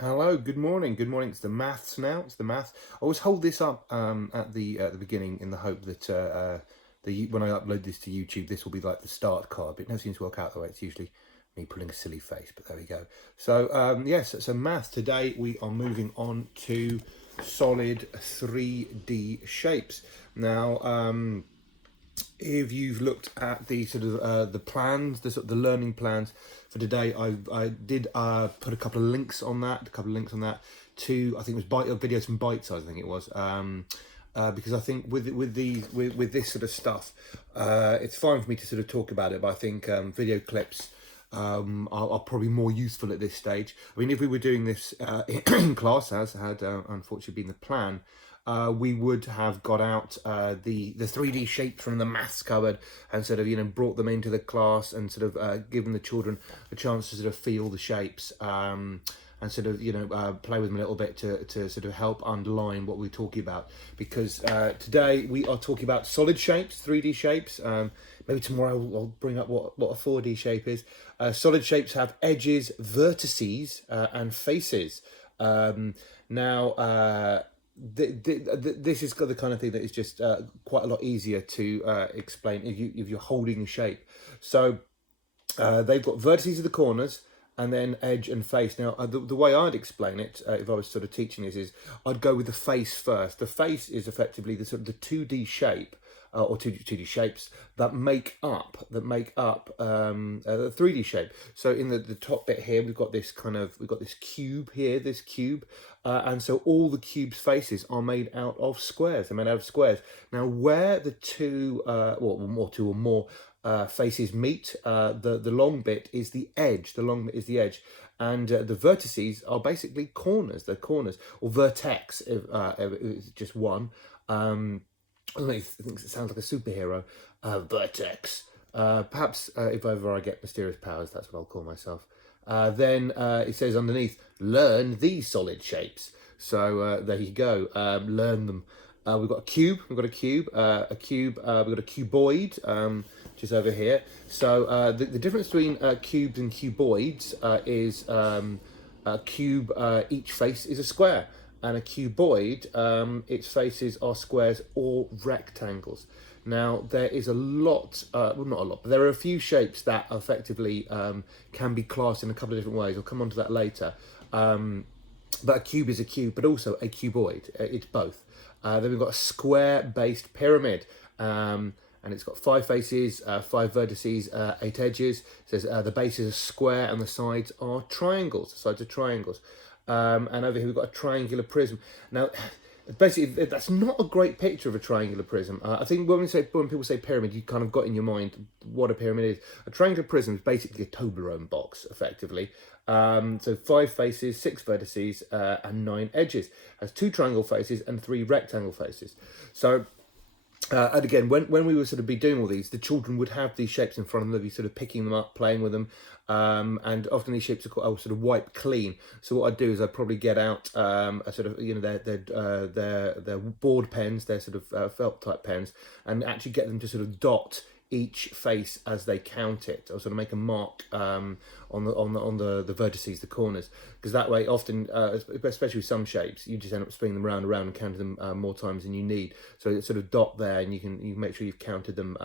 Hello, good morning. Good morning. It's the maths now. It's the maths. I always hold this up at the beginning in the hope that when I upload this to YouTube, this will be like the start card. But it never seems to work out that way. It's usually me pulling a silly face. But there we go. So yes, so maths today. We are moving on to solid 3D shapes now. If you've looked at the sort of the plans, the learning plans for today, I did put a couple of links on that, to I think it was videos from Bite Size, I think it was, because I think with this sort of stuff, it's fine for me to sort of talk about it, but I think video clips are probably more useful at this stage. I mean, if we were doing this in class, as had unfortunately been the plan, we would have got out the 3D shapes from the maths cupboard and sort of brought them into the class and sort of given the children a chance to sort of feel the shapes and sort of play with them a little bit to sort of help underline what we're talking about, because today we are talking about solid shapes, 3D shapes. Maybe tomorrow I'll bring up what a 4D shape is. Solid shapes have edges, vertices, and faces. Now, this is the kind of thing that is just quite a lot easier to explain if you're holding a shape. So they've got vertices at the corners and then edge and face. Now, the way I'd explain it, if I was sort of teaching this, is I'd go with the face first. The face is effectively the sort of the 2D shape, or 2D shapes that make up the 3D shape. So in the top bit here, we've got this cube here, and so all the cube's faces are made out of squares. They're made out of squares. Now, where the two or more faces meet, the long bit is the edge. The long bit is the edge, and the vertices are basically corners. They're corners, or vertex if it's just one. I don't know, he thinks it sounds like a superhero. Vertex. Perhaps if ever I get mysterious powers, that's what I'll call myself. Then it says underneath, learn these solid shapes. So there you go. Learn them. We've got a cube. We've got a cuboid, which is over here. So the difference between cubes and cuboids is a cube, each face is a square, and a cuboid, its faces are squares or rectangles. Now, there is a lot, well, not a lot, but there are a few shapes that effectively can be classed in a couple of different ways. I'll come on to that later. But a cube is a cube, but also a cuboid. It's both. Then we've got a square-based pyramid. And it's got 5 faces, 5 vertices, 8 edges. It says the base is a square and the sides are triangles. The sides are triangles. And over here we've got a triangular prism. Now, basically, that's not a great picture of a triangular prism. I think when people say pyramid, you kind of got in your mind what a pyramid is. A triangular prism is basically a Toblerone box, effectively. So 5 faces, 6 vertices, and 9 edges. It has 2 triangle faces and 3 rectangle faces. So and again, when we would sort of be doing all these, the children would have these shapes in front of them. They'd be sort of picking them up, playing with them, and often these shapes are sort of wiped clean. So what I'd do is I'd probably get out a sort of their board pens, their sort of felt type pens, and actually get them to sort of dot each face as they count it, or sort of make a mark on the vertices, the corners, because that way often, especially with some shapes, you just end up spinning them round and round and counting them more times than you need. So it's sort of dot there, and you can make sure you've counted them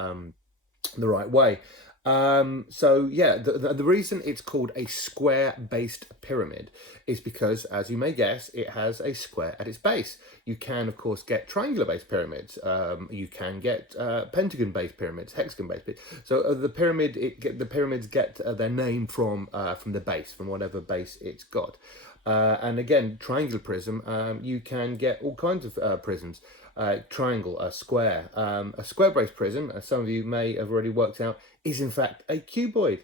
the right way. So yeah, the reason it's called a square-based pyramid is because, as you may guess, it has a square at its base. You can, of course, get triangular-based pyramids. You can get pentagon-based pyramids, hexagon-based. So the pyramids get their name from the base, from whatever base it's got. And again, triangular prism, you can get all kinds of prisms. Triangle, a square. A square-based prism, as some of you may have already worked out, is in fact a cuboid.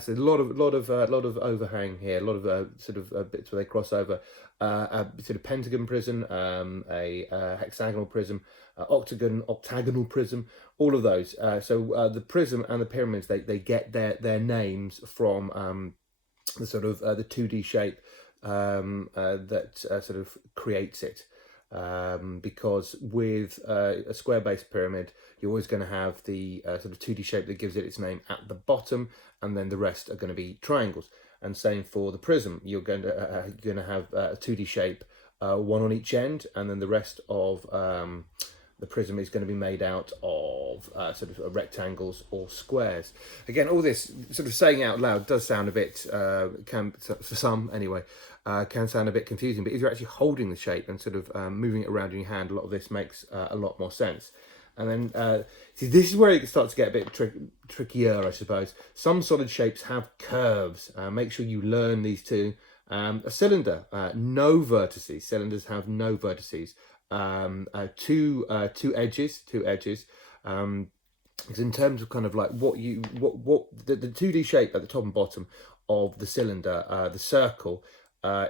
So a lot of overhang here, a lot of bits where they cross over. A sort of pentagon prism, a hexagonal prism, octagonal prism, all of those. So the prism and the pyramids, they get their names from the sort of the 2D shape that sort of creates it. Because with a square-based pyramid, you're always going to have the sort of 2D shape that gives it its name at the bottom, and then the rest are going to be triangles. And same for the prism. You're going to have a 2D shape, one on each end, and then the rest of the prism is going to be made out of sort of rectangles or squares. Again, all this sort of saying out loud does sound a bit, for some anyway, can sound a bit confusing. But if you're actually holding the shape and sort of moving it around in your hand, a lot of this makes a lot more sense. And then, see, this is where it starts to get a bit trickier, I suppose. Some solid shapes have curves. Make sure you learn these two. A cylinder, no vertices. Cylinders have no vertices. Two edges. Because in terms of kind of like what the 2D shape at the top and bottom of the cylinder, the circle,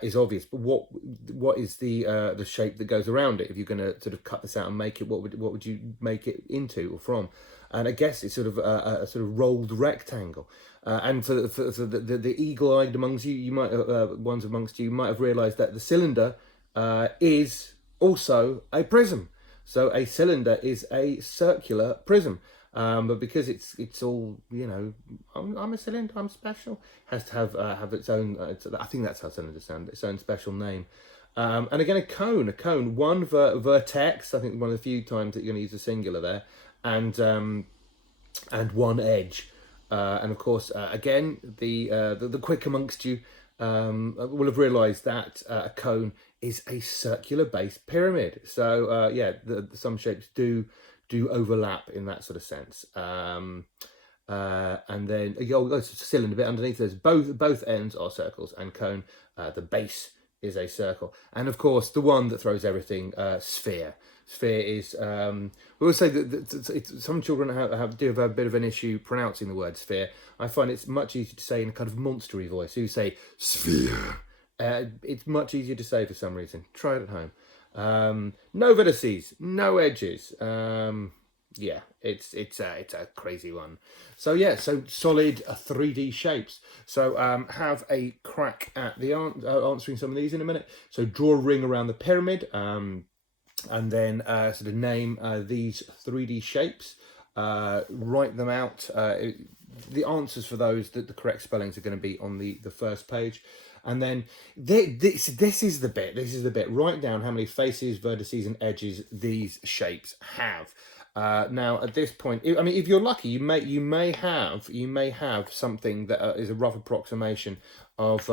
is obvious, but what is the shape that goes around it? If you're going to sort of cut this out and make it, what would you make it into or from? And I guess it's sort of a sort of rolled rectangle. And for the eagle-eyed amongst you, you might ones amongst you might have realised that the cylinder is also a prism. So a cylinder is a circular prism. But because it's all, you know, I'm a cylinder, I'm special, has to have its own. I think that's how cylinders sound. Its own special name. And again, a cone, one vertex. I think one of the few times that you're going to use a singular there, and one edge. And of course, again, the quick amongst you will have realised that a cone is a circular base pyramid. So yeah, some shapes do overlap in that sort of sense. And then it's a cylinder bit underneath. There's both ends are circles, and cone, the base is a circle. And of course, the one that throws everything, sphere. Sphere is, we will say that some children do have a bit of an issue pronouncing the word sphere. I find it's much easier to say in a kind of monstery voice. You say sphere. It's much easier to say for some reason. Try it at home. No vertices, no edges. Yeah, it's a crazy one. So yeah, so solid 3D shapes. So have a crack at the answering some of these in a minute. So draw a ring around the pyramid. And then sort of name these 3D shapes, write them out. The answers for those, the correct spellings are going to be on the first page. And then this is the bit. Write down how many faces, vertices, and edges these shapes have. Now at this point, I mean, if you're lucky, you may have something that is a rough approximation of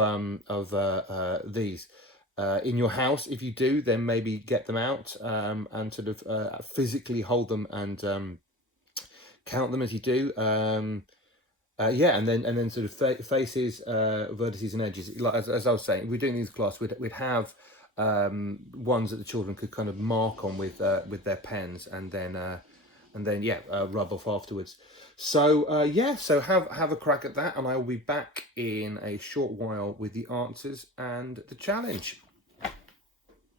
these. In your house. If you do, then maybe get them out and sort of physically hold them and count them as you do. Yeah, and then sort of faces, vertices, and edges. Like as I was saying, if we're doing these class, we'd have ones that the children could kind of mark on with their pens, and then yeah, rub off afterwards. So yeah, so have a crack at that, and I will be back in a short while with the answers and the challenge.